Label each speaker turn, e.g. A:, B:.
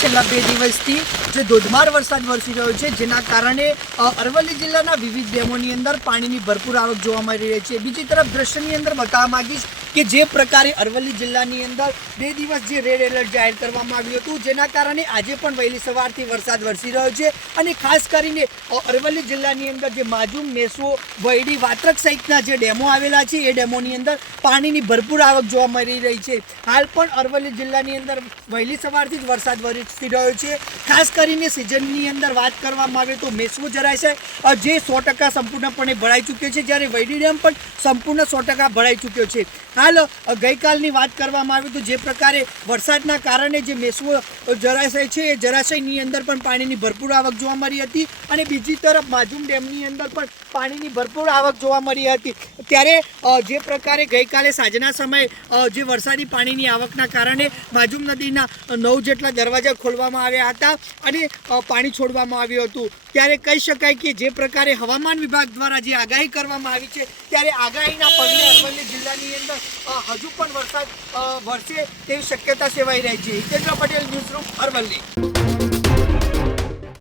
A: છેલ્લા બે દિવસથી જે ધોધમાર વરસાદ વરસી રહ્યો છે, જેના કારણે અરવલ્લી જિલ્લાના વિવિધ ડેમોની અંદર પાણીની ભરપૂર આવક જોવા મળી રહી છે. બીજી તરફ દ્રશ્યની અંદર બતાવવા માંગીશ કે જે પ્રકારે અરવલ્લી જિલ્લાની અંદર બે દિવસ જે રેડ એલર્ટ જાહેર કરવામાં આવ્યું હતું, જેના કારણે આજે પણ વહેલી સવારથી વરસાદ વરસી રહ્યો છે. અને ખાસ કરીને અરવલ્લી જિલ્લાની અંદર જે માજુમ મેસો વૈડી વાત્રક સહિતના જે ડેમો આવેલા છે, એ ડેમોની અંદર પાણીની ભરપૂર આવક જોવા મળી રહી છે. હાલ પણ અરવલ્લી જિલ્લાની અંદર વહેલી સવારથી જ વરસાદ વરસી રહ્યો છે. ખાસ કરીને સિઝનની અંદર વાત કરવામાં આવે તો મેસવો જરાય છે જે સો ટકા સંપૂર્ણપણે ભરાઈ ચૂક્યો છે, જ્યારે વૈડી ડેમ પણ સંપૂર્ણ સો ટકા ભરાઈ ચૂક્યો છે. હાલ ગઈકાલની વાત કરવામાં આવી તો જે પ્રકારે વરસાદના કારણે જે મેસવો જળાશય છે એ જળાશયની અંદર પણ પાણીની ભરપૂર આવક જોવા મળી હતી અને બીજી તરફ માજુમ ડેમની અંદર પણ પાણીની ભરપૂર આવક જોવા મળી હતી. ત્યારે જે પ્રકારે ગઈકાલે સાંજના સમયે જે વરસાદી પાણીની આવકના કારણે માજુમ નદીના નવ જેટલા દરવાજા ખોલવામાં આવ્યા હતા અને પાણી છોડવામાં આવ્યું હતું. ત્યારે કહી શકાય કે જે પ્રકારે હવામાન વિભાગ દ્વારા જે આગાહી કરવામાં આવી છે, ત્યારે આગાહીના પગલે અરવલ્લી જિલ્લાની અંદર હજુ પણ વરસાદ વરસે તેવી શક્યતા સેવાઈ રહી છે. Hitendra Patel news room Aravalli.